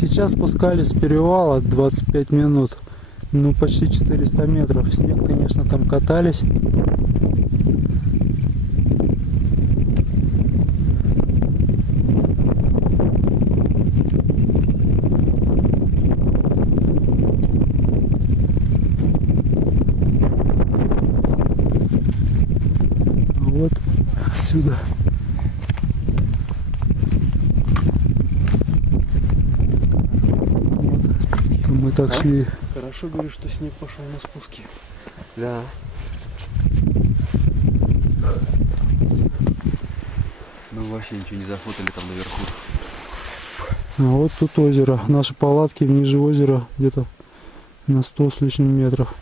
Сейчас спускались с перевала 25 минут. Ну, почти 400 метров. Снег, конечно, там катались. Вот отсюда. Вот. Мы так шли. Хорошо, говорю, что снег пошел на спуске. Да. Мы вообще ничего не зафотали там наверху. А вот тут озеро. Наши палатки ниже озера где-то на 100 с лишним метров.